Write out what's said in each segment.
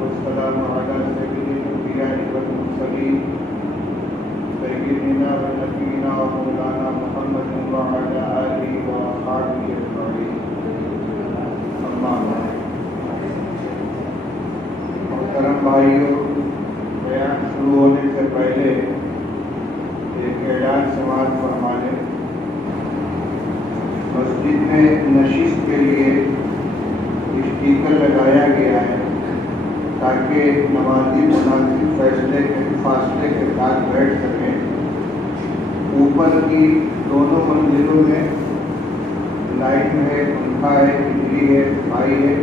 والسلام على سيد الأنبياء والمرسلين سيدنا ونبينا ومولانا محمد وعلى آله وأصحابه أجمعين أما بعد محترم بھائیوں، بیان شروع ہونے سے پہلے ایک اعلان سماعت فرما لیں۔ مسجد میں نشست کے لیے اسٹیکر لگایا گیا ہے تاکہ نمازی مناسب فاصلے کے ساتھ بیٹھ سکیں۔ اوپر کی دونوں منزلوں میں لائٹ ہے، پنکھا ہے، بجلی ہے، صفائی ہے،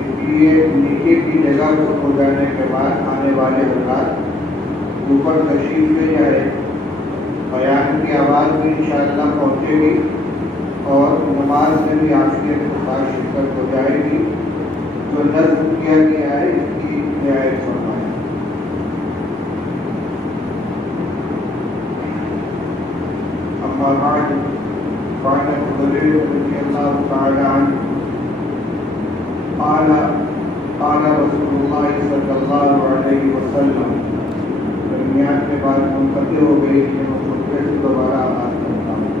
اس لیے نیچے کی جگہ کو ہو جانے کے بعد آنے والے حضرات اوپر تشریف لے جائے۔ بیان کی آواز بھی انشاءاللہ پہنچے گی اور نماز میں بھی عافیت کے ساتھ شرکت ہو جائے گی۔ جو نظم کیا گیا ہے اس کی رعایت فرمائیں۔ اما بعد فعن ابي هريره رضي الله تعالى عنه قال رسول الله صلی اللہ علیہ وسلم، درمیان کے بعد منقطع ہو گئی کہ میں خطبے سے دوبارہ آغاز کرتا ہوں۔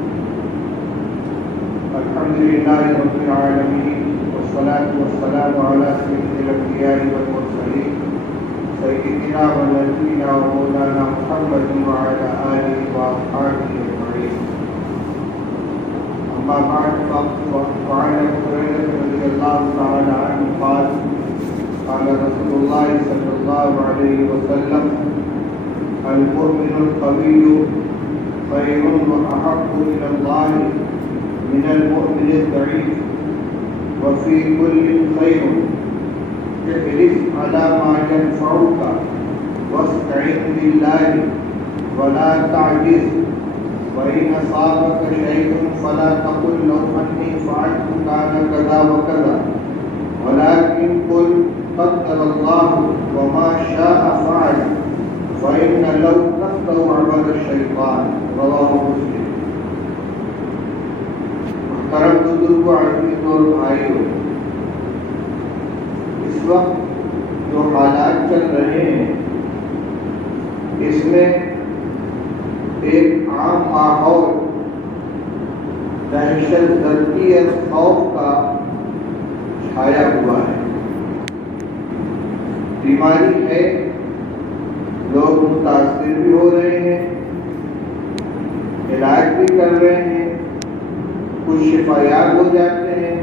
الحمدللہ رب العالمین والصلاة والسلام على سيد الأنبياء والمرسلين سيدنا ونبينا ومولانا محمد وعلى آله وأصحابه أجمعين أما بعد فعن أبي هريرة رضي الله تعالى عنه قال قال رسول الله صلى الله عليه وسلم المؤمن القوي خير وأحب إلى الله من المؤمن الضعيف وفي كل خير احرص على ما ينفعك واستعن بالله ولا تعجز وإن أصابك شيء فلا تقل لو أني فعلت كان كذا وكذا ولكن قل قدر الله وما شاء فعل فإن لو تستوعب الشيطان رواه مسلم۔ محترم بزرگوں، عزیزوں اور بھائیوں، اس وقت جو حالات چل رہے ہیں اس میں ایک عام ماحول دہشت گردی اور خوف کا چھایا ہوا ہے۔ بیماری ہے، لوگ متاثر بھی ہو رہے ہیں، علاج بھی کر رہے ہیں، کچھ شفا یاب ہو جاتے ہیں،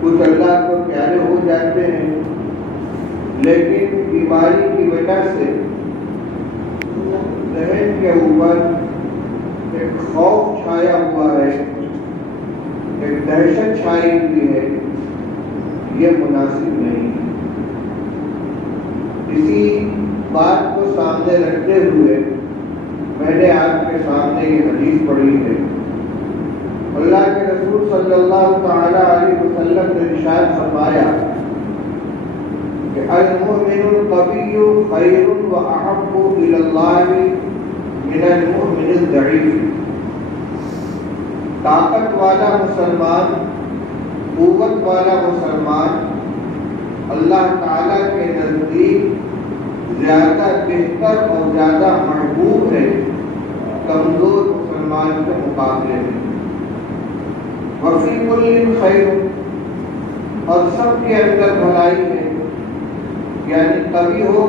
کچھ اللہ کو پیارے ہو جاتے ہیں، لیکن بیماری کی وجہ سے ذہن کے اوپر ایک خوف چھایا ہوا ہے، ایک دہشت چھائی ہوئی ہے۔ یہ مناسب نہیں ہے۔ اسی بات کو سامنے رکھتے ہوئے میں نے آپ کے سامنے یہ حدیث پڑھی ہے۔ اللہ کے رسول صلی اللہ تعالی علیہ وسلم نے ارشاد فرمایا کہ المؤمن القوی خیر واحب الی اللہ من المؤمن الضعیف۔ طاقت والا مسلمان، قوت والا مسلمان اللہ تعالی کے نزدیک زیادہ بہتر اور زیادہ محبوب ہے کمزور مسلمان کے مقابلے میں۔ وفی کل خیر، اور سب کے اندر بھلائی ہے، یعنی قوی ہو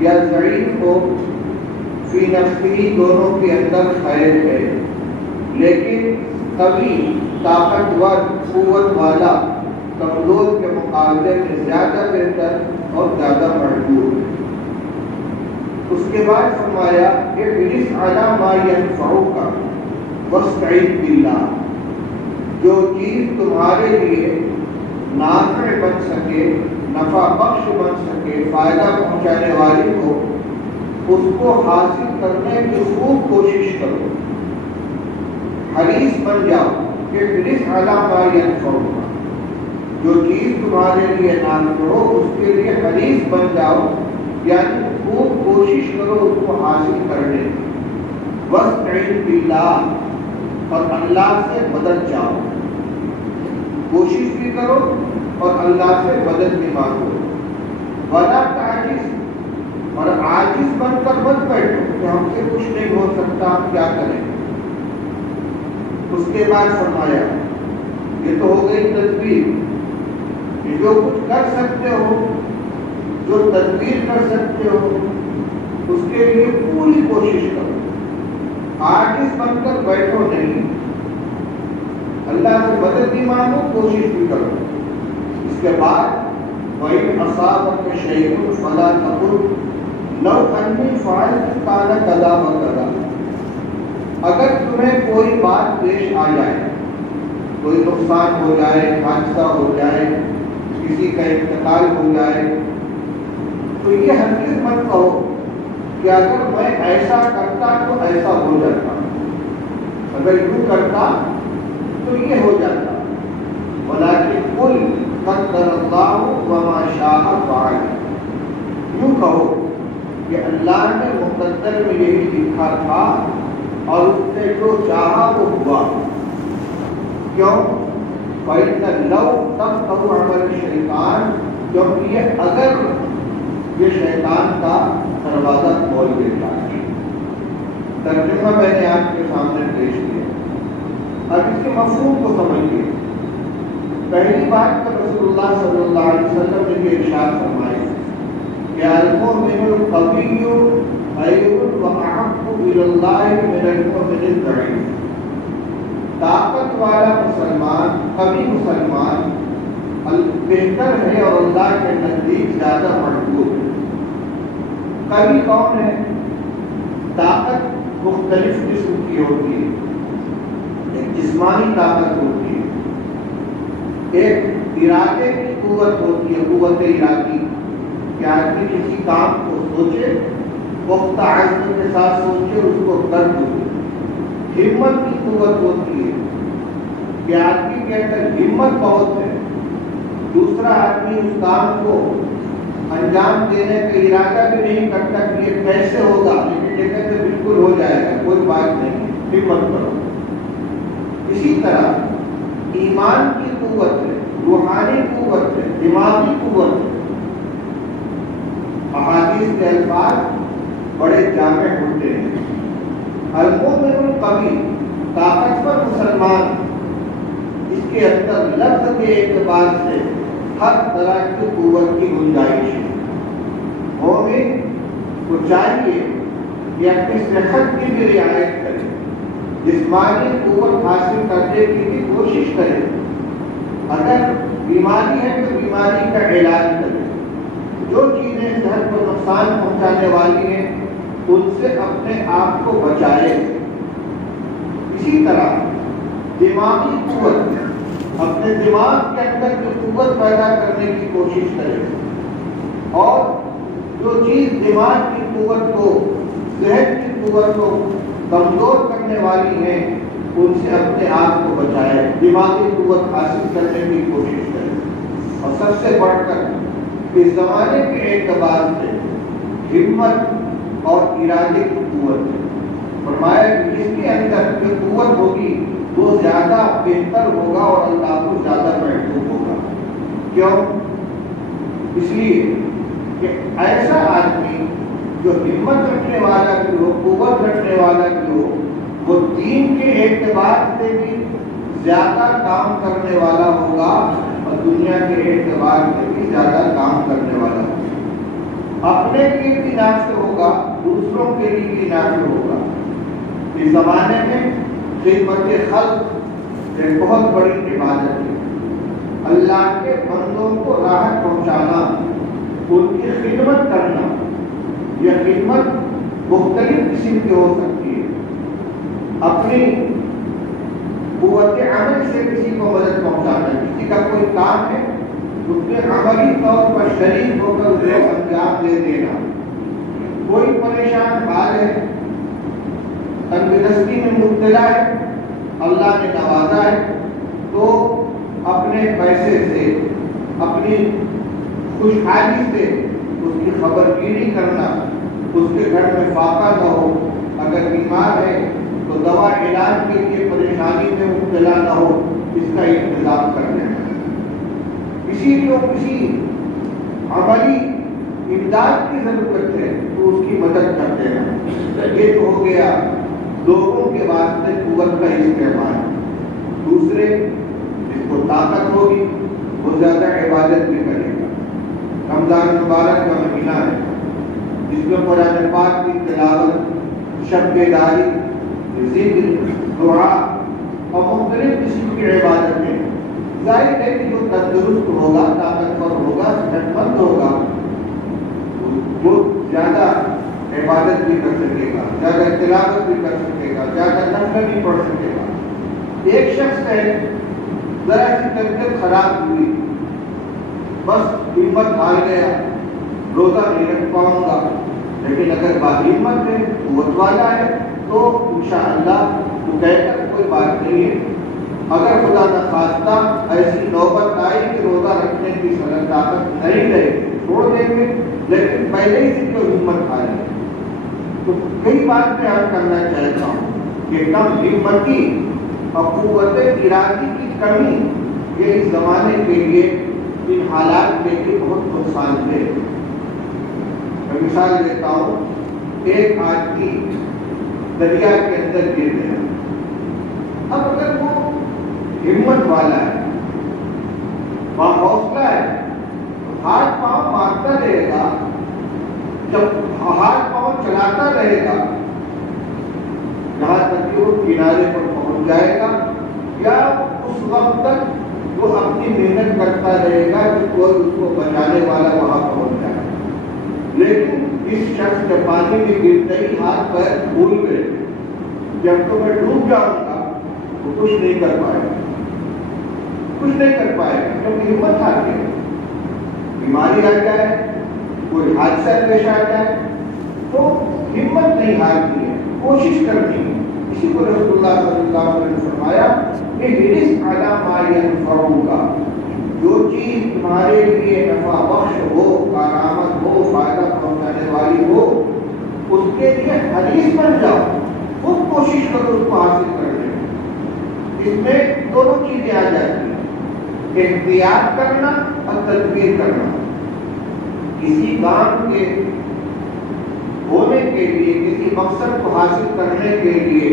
یا ضعیف ہو، فی نفسی دونوں کے اندر خیر ہے، لیکن قوی طاقتور قوت والا کمزور کے مقابلے میں زیادہ بہتر اور زیادہ محبوب ہے۔ اس کے بعد فرمایا کہ احرص علی ما ینفعک واستعن باللہ، جو چیز تمہارے لیے نافع بن سکے، نفع بخش بن سکے، فائدہ پہنچانے والی ہو، اس کو حاصل کرنے کی خوب کوشش کرو، حریص بن جاؤ کہ احرص علی ما ینفعک، جو چیز تمہارے لیے نافع ہو اس کے لیے حریص بن جاؤ، یعنی خوب کوشش کرو اس کو حاصل کرنے کی۔ واستعن باللہ، اور اللہ سے مدد چاہو، کوشش بھی کرو اور اللہ سے مدد بھی مانگو۔ ولا تعجز، اور عاجز بن کر مت بیٹھو کہ ہم سے کچھ نہیں ہو سکتا، ہم کیا کریں۔ اس کے بعد فرمایا یہ تو ہو گئی تدبیر، کہ جو کچھ کر سکتے ہو، جو تدبیر کر سکتے ہو اس کے لیے پوری کوشش کرو، عاجز بن کر بیٹھو نہیں، اللہ سے مدد بھی مانگو، کوشش بھی کرو۔ اس کے بعد وَإِنْ أَصَابَكَ شَيْءٌ فَلَا تَقُلْ لَوْ أَنِّي فَعَلْتُ كَانَ كَذَا وَكَذَا، اگر تمہیں کوئی بات پیش آ جائے، کوئی نقصان ہو جائے، حادثہ ہو جائے، کسی کا انتقال ہو جائے، تو یہ ہرگز مت کہو کہ اگر میں ایسا کرتا تو ایسا ہو جاتا، اگر یوں کرتا تو یہ ہو جاتا۔ وَلَٰكِنْ قُلْ قَدَّرَ اللَّهُ وَمَا شَاءَ فَعَلَ، یوں کہو کہ اللہ نے مقدر میں یہی لکھا تھا اور اس نے جو چاہا وہ ہوا۔ کیوں؟ فَإِنَّ لَوْ تَفْقَهُ عَمَلَ الشَّيْطَانِ، کیونکہ یہ اگر یہ شیطان کا دروازہ کھول دیتا ہے۔ ترجمہ میں نے آپ کے سامنے پیش کیا، اب اس کے مفہوم کو سمجھیے۔ پہلی بات تو رسول اللہ صلی اللہ علیہ وسلم نے یہ ارشاد فرمائی کہ المؤمن القوی خیر واحب الی اللہ من المؤمن الضعیف، طاقت والا مسلمان، قوی مسلمان بہتر ہے اور اللہ کے نزدیک زیادہ محبوب ہے۔ قوی کون ہے؟ طاقت مختلف قسم کی ہوتی ہے، ایک جسمانی طاقت ہوتی ہے، ایک ارادے کی قوت ہوتی ہے، قوت ارادی، کہ آدمی کسی کام کو سوچے، پختہ عزم کے ساتھ سوچے، اس کو کر دے۔ ہمت کی قوت ہوتی ہے کہ آدمی کے اندر ہمت بہت ہے، دوسرا آدمی اس کام کو انجام دینے کا ارادہ بھی نہیں کرتا کہ یہ کیسے ہوگا، لیکن یہ کہتے بالکل ہو جائے گا، کوئی بات نہیں، ہمت کرو۔ اسی طرح ایمان کی قوت ہے، روحانی قوت ہے، دماغی قوت ہے۔ احادیث کے الفاظ بڑے جامع ہوتے ہیں۔ المؤمن القوی، طاقتور مسلمان، اس کے اندر لفظ کے اعتبار سے ہر طرح کی قوت کی گنجائش ہے۔ مومن کو چاہیے کہ اپنی صحت کی بھی رعایت کرے، جسمانی قوت حاصل کرنے کی بھی کوشش کرے، اگر بیماری ہے تو بیماری کا علاج کرے، جو چیزیں صحت کو نقصان پہنچانے والی ہیں ان سے اپنے آپ کو بچائے۔ اسی طرح دماغی قوت، اپنے دماغ کے اندر جو قوت پیدا کرنے کی کوشش کرے، اور جو چیز دماغ کی قوت کو، ذہن کی قوت کو کمزور کرنے والی ہے ان سے اپنے آپ کو بچائے، دماغی قوت حاصل کرنے کی کوشش کرے۔ اور سب سے بڑھ کر اس زمانے کے اعتبار سے ہمت اور ارادے کی قوت ہے۔ فرمایا کہ جس کے اندر جو قوت ہوگی وہ زیادہ بہتر ہوگا اور اللہ کو زیادہ محبوب ہوگا۔ کیوں؟ اس لیے کہ ایسا آدمی جو ہمت رکھنے والا بھی ہو، قوت رکھنے والا بھی ہو، وہ دین کے اعتبار سے بھی زیادہ کام کرنے والا ہوگا اور دنیا کے اعتبار سے بھی زیادہ کام کرنے والا ہوگا۔ اپنے لیے بھی نافع ہوگا، دوسروں کے لیے بھی نافع ہوگا۔ اس زمانے میں خدمت خلق ایک بہت بڑی عبادت ہے۔ اللہ کے بندوں کو راحت پہنچانا، ان کی خدمت کرنا، یہ خدمت مختلف قسم کی ہو سکتی ہے۔ اپنی قوت عمل سے کسی کو مدد پہنچانا، کسی کا کوئی کام ہے اس میں عملی طور پر شریک ہو کر اسے انجام دے دینا۔ کوئی پریشان حال ہے، تنگ دستی میں مبتلا ہے، اللہ نے نوازا ہے تو اپنے پیسے سے، اپنی خوشحالی سے اس کی خبر گیری کرنا، اس کے گھر میں فاقہ نہ ہو، اگر بیمار ہے تو دوا علاج کے لیے پریشانی میں مبتلا نہ ہو، اس کا انتظام کر دینا۔ کسی کو کسی عملی امداد کی ضرورت ہے تو اس کی مدد کر دینا۔ یہ تو ہو گیا لوگوں کے واسطے قوت کا استعمال۔ دوسرے، جس کو طاقت ہوگی وہ زیادہ عبادت بھی کرے گا۔ رمضان مبارک کا مہینہ ہے جس میں قرآن پاک کی تلاوت، شب بیداری، ذکر، دعا اور مختلف قسم کی عبادتیں، ظاہر ہے کہ جو تندرست ہوگا، طاقتور ہوگا، صحت مند ہوگا، وہ زیادہ عبادت بھی کر سکے گا، زیادہ تلاوت بھی کر سکے گا، زیادہ نفل بھی پڑھ سکے گا۔ ایک شخص ہے ذرا سی طبیعت خراب ہوئی، بس ہمت ہار گیا، روزہ نہیں رکھ پاؤں گا، لیکن اگر باہمت ہے، قوت والا ہے تو انشاءاللہ وہ کہہ کر کوئی بات نہیں ہے۔ اگر خدا نخواستہ ایسی نوبت آئی کہ روزہ رکھنے کی صلاح طاقت نہیں رہے، چھوڑ دیں گے، لیکن پہلے ہی سے جو ہمت آئی۔ تو کئی بات میں عرض کرنا چاہتا ہوں کہ کم ہمتی اور قوت ارادی کی کمی یہ اس زمانے کے لیے، ان حالات کے لیے بہت نقصان دہ۔ میں مثال دیتا ہوں، ایک آدمی دریا کے اندر گر گیا۔ اب اگر وہ ہمت والا ہے، باحوصلہ ہے، تو ہاتھ پاؤں مارتا رہے گا، جب ہاتھ پاؤں چلاتا رہے گا یہاں تک کہ وہ کنارے پر پہنچ جائے گا، یا اس وقت تک وہ اپنی محنت کرتا رہے گا کہ کوئی اس کو بچانے والا وہاں پہنچ جائے۔ لیکن اس شخص کے پانی میں گرتے ہی ہاتھ پیر بھول گئے، جب تو میں ڈوب جاؤں گا، وہ کچھ نہیں کر پائے گا، کچھ نہیں کر پائے گا، کیونکہ ہمت ہار گئی۔ بیماری آ جائے، کوئی حادثہ پیش آ جائے تو ہمت نہیں ہارتی ہے، کوشش کرنی ہے۔ اسی کو رسول اللہ صلی اللہ علیہ وسلم نے فرمایا کہ احرص علی ما ینفعک، جو چیز تمہارے لیے نفع بخش ہو، کارآمد ہو، فائدہ پہنچانے والی ہو، اس کے لیے حریص بن جاؤ، خود کوشش کرو اس کو حاصل کرنے میں۔ اس میں دونوں چیزیں آ جاتی ہیں، احتیاط کرنا اور تدبیر کرنا۔ کسی کام کے ہونے کے لیے، کسی مقصد کو حاصل کرنے کے لیے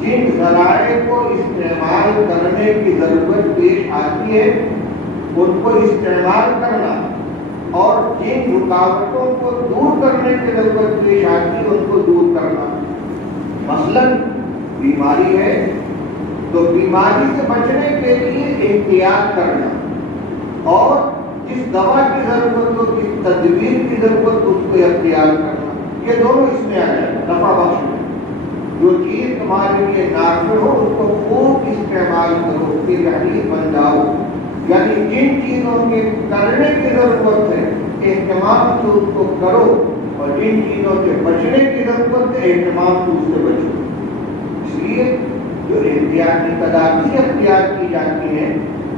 جن ذرائع کو استعمال کرنے کی ضرورت پیش آتی ہے ان کو استعمال کرنا، اور جن رکاوٹوں کو دور کرنے کی ضرورت پیش آتی ہے ان کو دور کرنا۔ مثلاً بیماری ہے تو بیماری سے بچنے کے لیے احتیاط کرنا، اور جس دوا کی ضرورت ہو، جس تدبیر کی ضرورت ہو اس کو اختیار کرنا۔ یہ دونوں اس میں آ جائے، نفع بخش میں۔ جو چیز تمہارے لیے نافع ہو اس کو خوب استعمال کرو، پھر حریص بن جاؤ۔ یعنی جن چیزوں کے کرنے کی ضرورت ہے اہتمام سے اس کو کرو، اور جن چیزوں سے بچنے کی ضرورت ہے اہتمام سے اس سے بچو۔ اس لیے جو احتیاطی تدابیر اختیار کی جاتی ہیں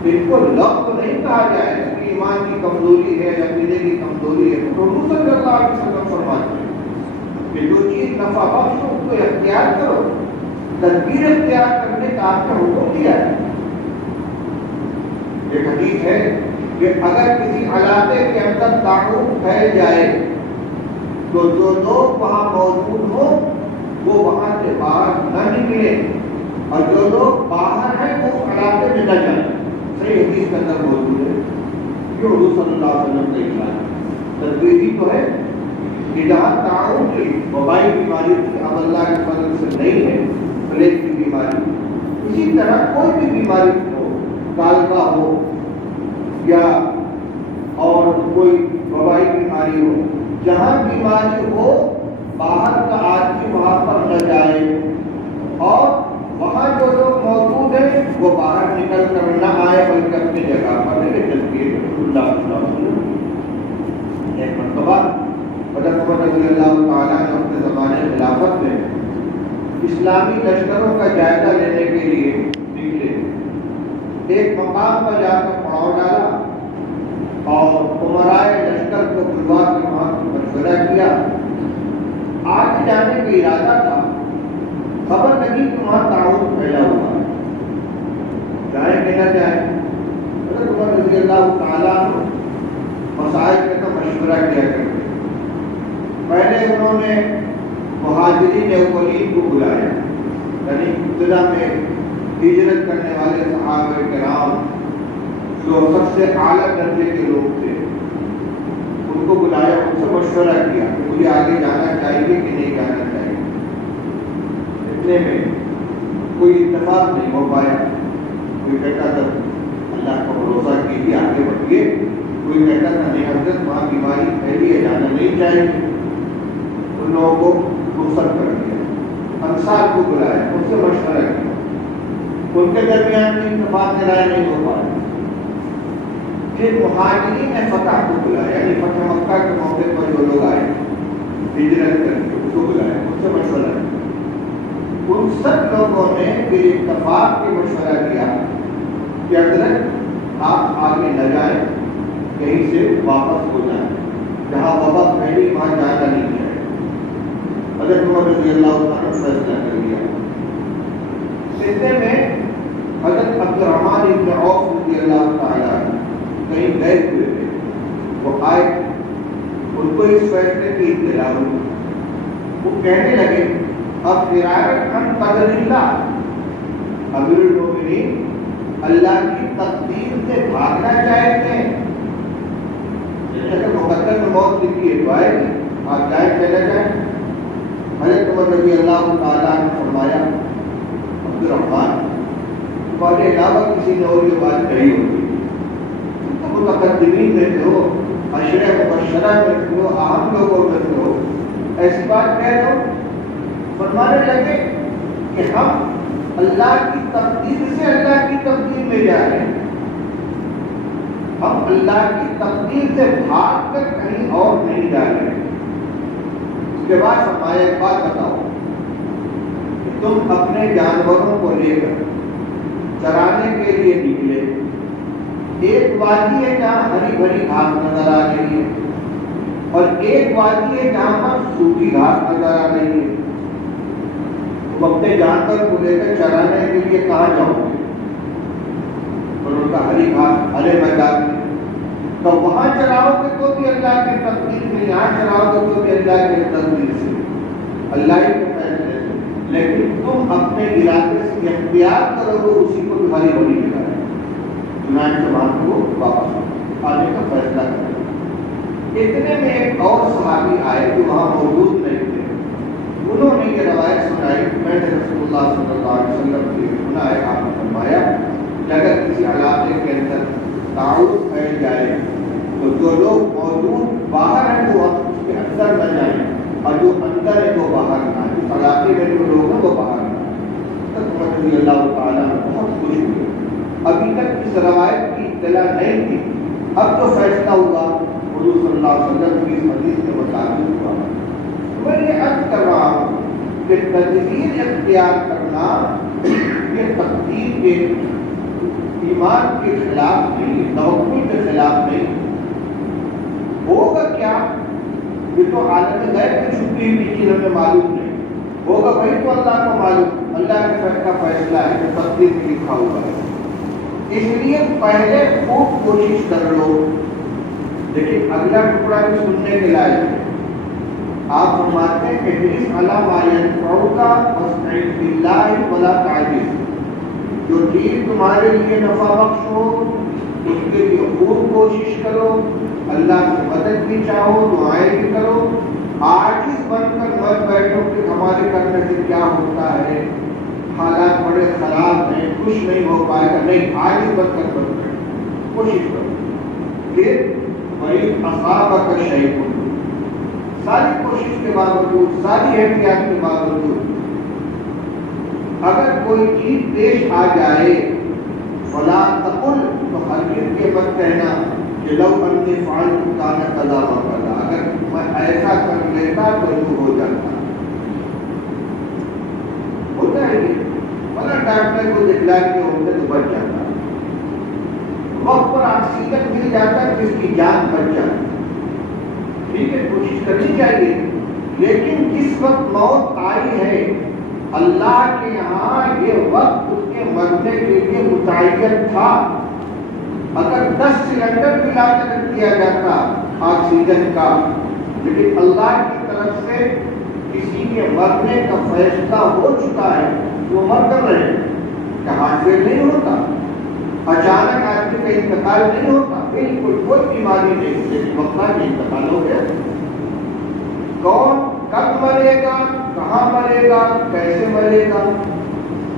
ان کو لفظ نہیں کہا جائے کہ ایمان کی کمزوری ہے یا عقیدے کی کمزوری ہے، تو حضور صلی اللہ علیہ وسلم فرماتے ہیں کہ جو چیز نفع بخش ہو اس کو اختیار کرو، تدبیر اختیار کرنے کا آپ کا حکم دیا ہے۔ ایک حدیث ہے کہ اگر کسی علاقے کے اندر طاعون پھیل جائے تو جو لوگ وہاں موجود ہوں وہ وہاں سے باہر نہ نکلے، اور جو لوگ باہر ہیں وہ اس علاقے میں نہ جائیں۔ صحیح حدیث کے اندر موجود ہے کہ حضور صلی اللہ علیہ وسلم کا اعلان تدبیر ہی تو ہے کہ جہاں طاعون کی وبائی بیماری اب اللہ کے فضل سے نہیں ہے، پلیگ کی بیماری، اسی طرح کوئی بھی بیماری ہو، کالکا ہو یا اور کوئی وبائی بیماری ہو، جہاں بیماری ہو باہر کا آدمی وہاں پر نہ جائے، اور وہاں جو لوگ موجود ہیں وہ باہر نکل کر نہ آئے بلکہ اپنی جگہ پر رہے۔ جبکہ رسول اللہ صلی اللہ علیہ وسلم ایک مرتبہ حضرت عمر رضی اللہ تعالیٰ نے اپنے زمانے خلافت میں اسلامی لشکروں کا جائزہ لینے کے لیے نکلے۔ ایک مقام پر جا کر پڑاؤ ڈالا اور عمرائے لشکر کو بلوا کے وہاں مشورہ کیا۔ آگے جانے کا ارادہ تھا خبر لگی کہ وہاں تعاون پھیلا ہوا ہے، جائیں کہ نہ جائیں؟ حضرت عمر رضی اللہ تعالیٰ مسائل میں تو مشورہ کیا کرتے. پہلے انہوں نے مہاجرین اولین کو بلایا، یعنی ابتدا میں ہجرت کرنے والے صحابہ کرام جو سب سے اعلیٰ درجے کے لوگ تھے ان کو بلایا، ان سے مشورہ کیا کہ مجھے آگے جانا چاہیے کہ نہیں جانا چاہیے. اتنے میں کوئی اتفاق نہیں ہو پایا. کوئی کہتا تھا اللہ کا بھروسہ کیجیے آگے بڑھیے، کوئی کہتا تھا نہیں حضرت وہاں بیماری پھیلی ہے جانا نہیں چاہیے. ان لوگوں کو رخصت کر دیا، انصار کو بلایا، ان سے مشورہ کیا، ان کے درمیان میں اتفاق رائے نہیں ہو پایا. پھر مہاجرین نے فتح کو بلایا، یعنی فتح مکہ کے موقع پر جو لوگ آئے ہجرت کر کے اس کو بلایا، ان سے مشورہ کیا. ان سب لوگوں نے پھر اتفاق کے مشورہ کیا کہ حضرت آپ آگے نہ جائیں، کہیں سے واپس ہو جائیں، جہاں وبا پھیلی وہاں جانا نہیں چاہیے. حضرت عمر رضی اللہ عنہ نے فیصلہ کر لیا. سلسلے میں حضرت عبد الرحمن بن عوف رضی اللہ تعالیٰ کہیں گئے ہوئے تھے، وہ آئے، ان کو اس فیصلے کی اطلاع ہوئی. وہ کہنے لگے اب فرارت عن قدر اللہ، امیر المومنین اللہ کی تقدیر سے بھاگنا چاہتے ہیں. جیسے مقدر میں موت لکھی ہے تو آئے گی، آپ جائیں چلے جائیں. حضرت عمر رضی اللہ تعالیٰ نے فرمایا عبد الرحمن تمہارے علاوہ کسی نے اور یہ بات کہی ہوگی، تم تو متقدمین میں سے ہو، عشرہ مبشرہ میں سے ہو، اہم لوگوں میں سے ہو، ایسی بات کہہ دو. فرمانے لگے کہ ہم اللہ کی تقدیر سے اللہ کی تقدیر میں جا رہے ہیں، ہم اللہ کی تقدیر سے بھاگ کر کہیں اور نہیں جا رہے ہیں. اس کے بعد ہمارے ایک بات بتاؤ کہ تم اپنے جانوروں کو لے کر چرانے کے لیے نکلے، ایک وادی ہے جہاں ہری بھری گھاس نظر آ رہی ہے اور ایک وادی ہے جہاں پر سوکھی گھاس نظر آ رہی ہے. تم اپنے جانور کو لے کر چرانے کے لیے کہاں جاؤ گے؟ اور ان کا ہری گھاس ہرے میدان میں، تو وہاں چراؤ گے تو بھی اللہ کی تقدیر سے، یہاں چراؤ گے تو بھی اللہ کی تقدیر سے، اللہ ہی کے فیصلے سے. لیکن تم اپنے علاقے سے اختیار کرو گے اسی کو بھی ہری بھری ملا ہے. چنانچہ وہاں کو واپس آنے کا فیصلہ کریں. اتنے میں ایک اور صحابی آئے جو وہاں موجود نہیں تھے. انہوں نے یہ روایت سنائی کہ میں نے رسول اللہ صلی اللہ علیہ وسلم سے سنا ہے، آپ نے فرمایا کہ اگر کسی علاقے کے اندر تعاون پھیل جائے تو جو لوگ موجود باہر ہیں وہ اس کے اندر نہ جائیں اور جو اندر ہے وہ باہر نہ آئے. اس علاقے میں جو لوگ ہیں وہ باہر نہ آئے. حضرت رضی اللہ تعالیٰ بہت خوش ہوئے. ابھی تک اس روایت کی اطلاع نہیں تھی. اب جو فیصلہ ہوا حضور صلی اللہ علیہ وسلم کی حدیث کے مطابق ہوا. میں یہ عرض کر رہا ہوں کہ تدبیر اختیار کرنا یہ تقدیر کے، ایمان کے خلاف نہیں، توکل کے خلاف نہیں. ہوگا کیا یہ تو عالم غیب میں چھپی ہوئی چیز ہمیں معلوم نہیں، ہوگا وہی تو اللہ کو معلوم. اللہ کے فیصلہ ہے جو تقدیر میں لکھا ہوا ہے. اس لیے پہلے خوب کوشش کر لو. لیکن اگلا ٹکڑا بھی سننے کے لائق ہے. آپ فرماتے ہیں کہ احرص علی ما ینفعک واستعن باللہ ولا تعجز. جو چیز تمہارے لیے نفع بخش ہو اس کے لیے خوب کوشش کرو، اللہ سے مدد بھی چاہو، دعائیں بھی کرو. عاجز بن کر مت بیٹھو کہ ہمارے کرنے سے کیا ہوتا ہے، حالات بڑے خراب ہیں، کچھ نہیں ہو پائے گا. نہیں، عاجز بن کر مت بیٹھو، کوشش کرو. پھر وَإِذْ أَصَابَكَ شَيْءٌ، ساری کوشش کے باوجود، ساری احتیاط کے باوجود اگر کوئی چیز پیش آ جائے فلا تقل، تو ہرگز یہ مت کہنا کہ لو انی فعلت کان کذا و کذا، اگر میں ایسا کر لیتا تو یوں ہو جاتا. ہوتا ہے یہ بنا ڈاکٹر کو دکھلا کے ہوتے تو بچ جاتا، وقت پر آکسیجن مل جاتا ہے جس کی جان بچ جاتی. ٹھیک ہے، کوشش کرنی چاہیے. لیکن جس وقت موت آئی ہے اللہ کے یہاں یہ وقت اس کے مرنے کے لیے متعین تھا. اگر 10 سلنڈر بھی لا کر دیا جاتا آکسیجن کا، لیکن اللہ کی طرف سے کسی کے مرنے کا فیصلہ ہو چکا ہے، وہ مر کر رہے. ہارٹ فیل نہیں ہوتا، اچانک آدمی کا انتقال نہیں ہوتا، بالکل کوئی بیماری نہیں، لیکن وقت میں انتقال ہو گیا. کون کب مرے گا، کہاں مرے گا، کیسے مرے گا،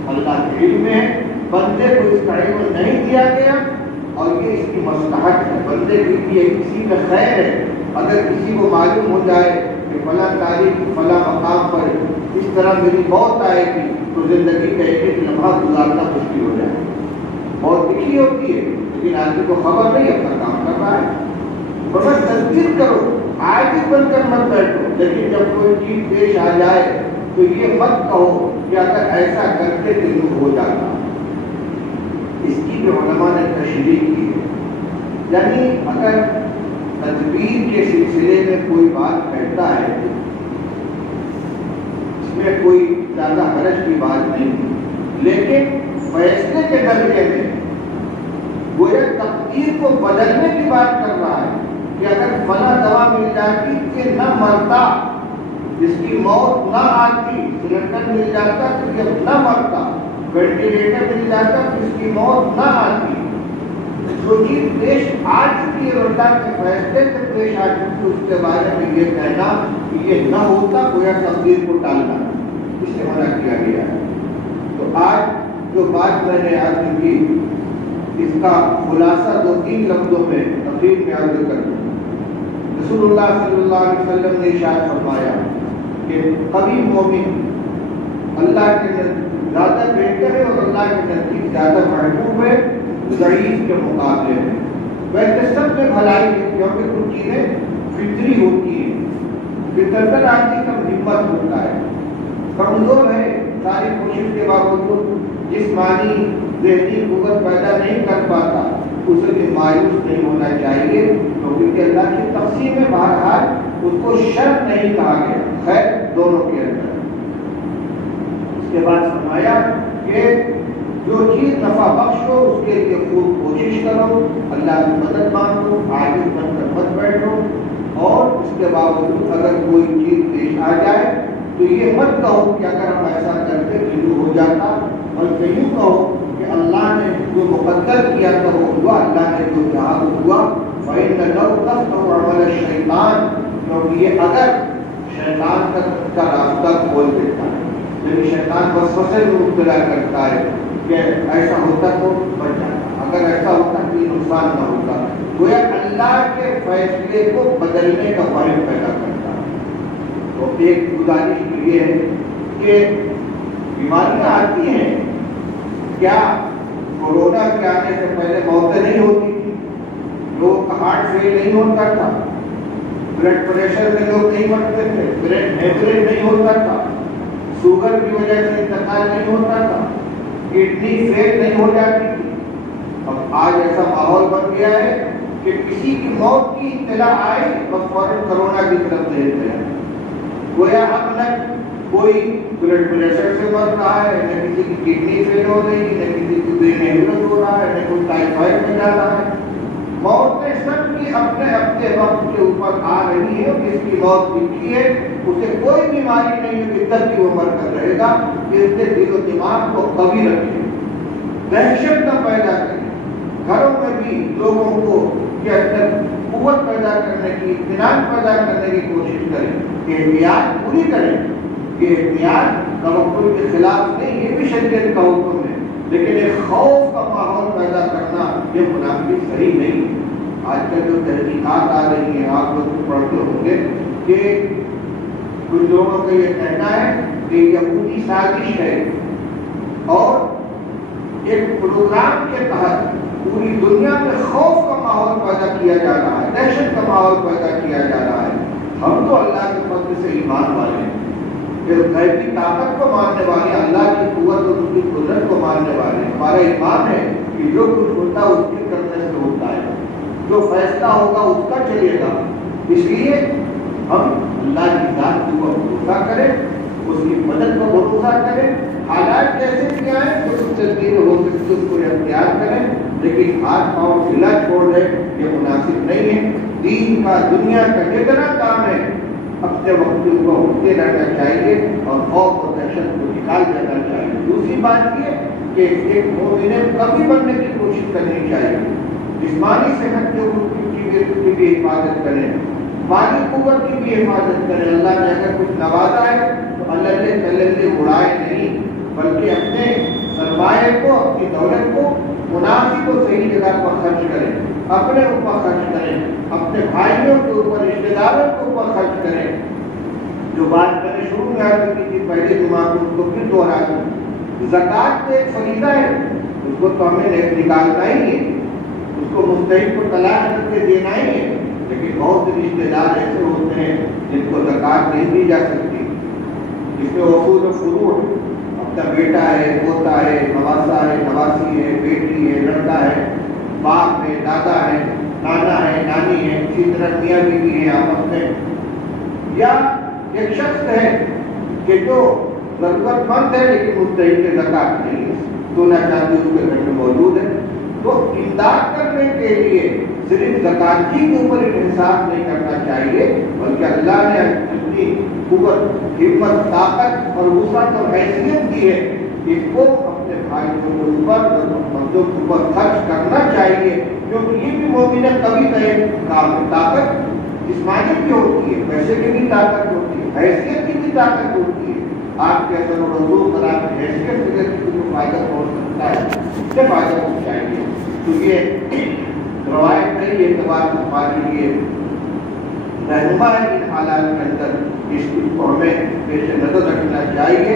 اللہ کے علم میں ہے. بندے کو اس کا علم نہیں دیا گیا، اور یہ اس کی مصلحت ہے. بندے کے لیے کسی کا خیر ہے. اگر کسی کو معلوم ہو جائے کہ فلاں تاریخ فلاں مقام پر اس طرح میری موت آئے گی، تو زندگی کا ایک ایک لمحہ گزارنا مشکل ہو جائے. موت لکھی ہوتی ہے، لیکن آدمی کو خبر نہیں، اپنا کام کر رہا ہے. بس تصدیق کرو، عاجز بن کر مت بیٹھو. لیکن جب کوئی چیز پیش آ جائے تو یہ مت کہو کہ اگر ایسا کرتے تو یوں ہو جاتا. اس کی بھی علماء نے تشریح کی ہے. یعنی اگر تدبیر کے سلسلے میں کوئی بات کہتا ہے، اس میں کوئی زیادہ حرج کی بات نہیں، لیکن فیصلے کے درجے میں گویا تقدیر کو بدلنے کی بات کر رہا ہے کہ اگر فلاں دوا مل جاتی کہ نہ مرتا، جس کی موت نہ آتی، سلنڈر مل جاتا تو یہ نہ مرتا، وینٹیلیٹر مل جاتا تو اس کی موت نہ آتی. جو چیز پیش آ چکی ہے، اللہ کے فیصلے سے پیش آ چکی، اس کے بارے میں یہ کہنا کہ یہ نہ ہوتا گویا تقدیر کو ٹالنا، اس سے منع کیا گیا ہے. تو آج جو بات میں نے عرض کی، اس کا خلاصہ 2-3 لفظوں میں تقریر میں عرض کر دوں. رسول اللہ صلی اللہ علیہ وسلم نے ارشاد فرمایا کہ قوی مومن اللہ کے نزدیک زیادہ بہتر ہے اور اللہ کے نزدیک زیادہ محبوب ہے ضعیف کے مقابلے میں. ویسے سب میں بھلائی ہے، کیونکہ کچھ چیزیں فطری ہوتی ہیں. فطرتاً آدمی کا ہمت ہوتا ہے، کمزور ہے، ساری کوشش کے باوجود جسمانی ذہنی قوت پیدا نہیں کر پاتا، اسے بھی مایوس نہیں ہونا چاہیے، کیونکہ اللہ کی تقسیم میں بہرحال اس کو شر نہیں کہا گیا، خیر دونوں کے اندر. اس کے بعد فرمایا کہ جو چیز نفع بخش ہو اس کے لیے خوب کوشش کرو، اللہ کی مدد مانگو، عاجز بن کر مت بیٹھو. اور اس کے باوجود اگر کوئی چیز پیش آ جائے تو یہ مت کہو کہ اگر ہم ایسا کرتے تو یوں ہو جاتا، اور یوں کہو کہ اللہ نے جو مقدر کیا تھا وہ ہوا، اللہ نے جو چاہا وہ ہوا. فَإِنَّ لَوْ تَفْتَحُ عَمَلَ الشَّيْطَانِ، کیونکہ یہ اگر شیطان کا راستہ کھول دیتا ہے، یعنی شیطان وسوسے میں مبتلا کرتا ہے کہ ایسا ہوتا تو بچ جاتا، اگر ایسا ہوتا تو یہ نقصان نہ ہوتا. گویا اللہ کے فیصلے کو بدلنے کا فہم پیدا کرتا ہے. تو ایک گزارش یہ ہے کہ بیماریاں آتی ہیں، کیا کورونا کے آنے سے پہلے موتیں نہیں ہوتی تھی؟ لوگوں کا ہارٹ فیل نہیں ہوتا تھا، بلڈ پریشر میں لوگ نہیں مرتے تھے، برین ہیمریج نہیں ہوتا تھا، شوگر کی وجہ سے انتقال نہیں ہوتا تھا، کڈنی فیل نہیں ہو جاتی تھی. اب آج ایسا ماحول بن گیا ہے کہ کسی کی موت کی اطلاع آئی بس فوراً کرونا کی طرف دیکھتے ہیں. گویا اب نہ کوئی بلڈ پریشر سے مر رہا ہے، نہ کسی کی کڈنی فیل ہو رہی ہے، نہ کسی کی برین ہیمریج ہو رہا ہے، نہ کوئی ٹائیفائڈ میں جا رہا ہے. موتیں سب کی اپنے اپنے وقت کے اوپر آ رہی ہے. جس کی موت لکھی ہے اسے کوئی بیماری نہیں ہے کہ تب بھی وہ مر کر رہے گا. اس سے دل و دماغ کو قوی رکھیں، دہشت نہ پیدا کریں. گھروں میں بھی لوگوں کو کے اندر قوت پیدا کرنے کی، اطمینان پیدا کرنے کی کوشش کریں، احتیاط پوری کریں. یہ احتیاط توکل کے خلاف نہیں، یہ بھی شریعت کا حکم ہے، لیکن ایک خوف کا ماحول پیدا کرنا یہ منافق صحیح نہیں. آج کل جو تحقیقات آ رہی ہیں آپ لوگ پڑھتے ہوں گے کہ کچھ لوگوں کا یہ کہنا ہے کہ یہودی سازش ہے اور ایک پروگرام کے تحت پوری دنیا میں خوف کا ماحول پیدا کیا جا رہا ہے، دہشت کا ماحول پیدا کیا جا رہا ہے. ہم تو اللہ کے فضل سے ایمان والے ہیں، پھر غیبی طاقت کو ماننے والے، اللہ کی قوت اور اس کی قدرت کو ماننے والے. ہمارا ایمان ہے کہ جو کچھ ہوتا ہے اس کے کرنے سے ہوتا ہے، جو فیصلہ ہوگا اس کا چلے گا. اس لیے ہم اللہ کی ذات کو بھروسہ کریں اس کی مدد پر بھروسہ کریں، حالات جیسے بھی آئیں تو اس تدبیر ہو سکتی اس کو اختیار کریں، لیکن ہاتھ پاؤں ڈھیلا چھوڑ دیں یہ مناسب نہیں ہے۔ دین کا دنیا کا جتنا کام ہے اپنے وقت کو ہوتے رہنا چاہیے اور خوف و دہشت کو نکال دینا چاہیے۔ دوسری بات یہ کہ ایک مومن کبھی بننے کی کوشش کرنی چاہیے، جسمانی صحت کی بھی حفاظت کریں، مالی قوت کی بھی حفاظت کریں۔ اللہ نے اگر کچھ نوازا ہے تو اللہ اڑائے نہیں، بلکہ اپنے سرمایہ کو، اپنی دولت کو مناسب و صحیح جگہ پر خرچ کریں، اپنے اوپر خرچ کریں، اپنے بھائیوں کے اوپر، رشتے داروں کے اوپر خرچ کریں۔ جو بات میں نے شروع میں عرض کی تھی پہلے جمعہ کو، اس کو پھر دوہرا دوں، زکوٰۃ تو ایک فریضہ ہے، اس کو تو ہمیں نکالنا ہی ہے، اس کو مستحق کو تلاش کر کے دینا ہی ہے، لیکن بہت سے رشتے دار ایسے ہوتے ہیں جن کو زکوٰۃ نہیں دی جا سکتی، جس میں اصول و فروع اپنا بیٹا ہے، پوتا ہے، نواسا ہے، نواسی ہے، بیٹی ہے، لڑکا ہے، باپ ہے، دادا ہے، نانا ہے، نانی ہے، اسی طرح میاں بیوی ہے آپس میں، یا ایک شخص ہے کہ جو ضرورت مند ہے لیکن مستحق زکوٰۃ نہیں ہے، سونا چاندی اس کے گھر میں موجود ہے، تو امداد کرنے کے لیے صرف زکوٰۃ کے اوپر انحصار نہیں کرنا چاہیے، بلکہ اللہ نے اپنی قوت، ہمت، طاقت اور وسعت اور حیثیت دی ہے، اس کو اپنے بھائیوں کے اوپر، بندوں کے اوپر خرچ کرنا چاہیے، کیونکہ یہ بھی مومن کبھی کا ایک کام ہے۔ طاقت جسمانی بھی ہوتی ہے، پیسے کی بھی طاقت ہوتی ہے، حیثیت کی بھی طاقت ہوتی ہے۔ آپ کے اثر و رسوخ اور آپ کی حیثیت سے کسی کو فائدہ پہنچ سکتا ہے، اس سے فائدہ پہنچائیے۔ تو یہ روایت نہیں، یہ اعتبار ہمارے لیے رہنما ہے ان حالات کے اندر، اس کو ہمیں پیش نظر رکھنا چاہیے،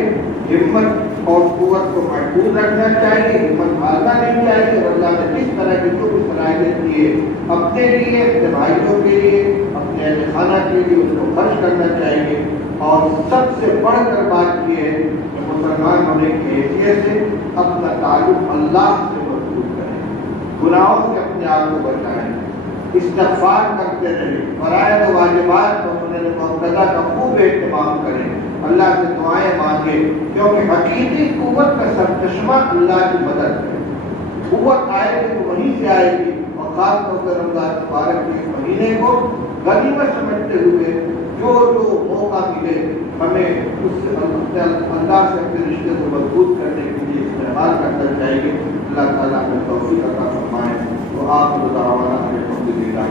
ہمت اور قوت کو محفوظ رکھنا چاہیے، ہمت ہارنا نہیں چاہیے، اور اللہ نے جس طرح کی جو بھی صلاحیت دی ہے اپنے لیے، اپنے بھائیوں کے لیے، اپنے اہل خانہ کے لیے اس کو خرچ کرنا چاہیے۔ اور سب سے بڑھ کر بات یہ ہے کہ مسلمان ہونے کی حیثیت سے اپنا تعلق اللہ سے مضبوط کریں، گناہوں سے اپنے آپ کو بچائیں، استغفار کرتے رہیں، فرائض و واجبات اور سنن مؤکدہ کا خوب اہتمام کریں، اللہ سے دعائیں مانگیں، کیونکہ حقیقی قوت کا سرچشمہ اللہ کی مدد ہے۔ قوت آئے گی تو وہیں سے آئے گی، اور خاص طور پر رمضان مبارک کے اس مہینے کو غنیمت سمجھتے ہوئے جو موقع ملے ہمیں اس سے اللہ سے اپنے رشتے کو مضبوط کرنے کے لیے استعمال کرنا چاہیے۔ اللہ تعالیٰ ہمیں توفیق عطا فرمائے۔ تو آپ دعوانا الحمدللہ۔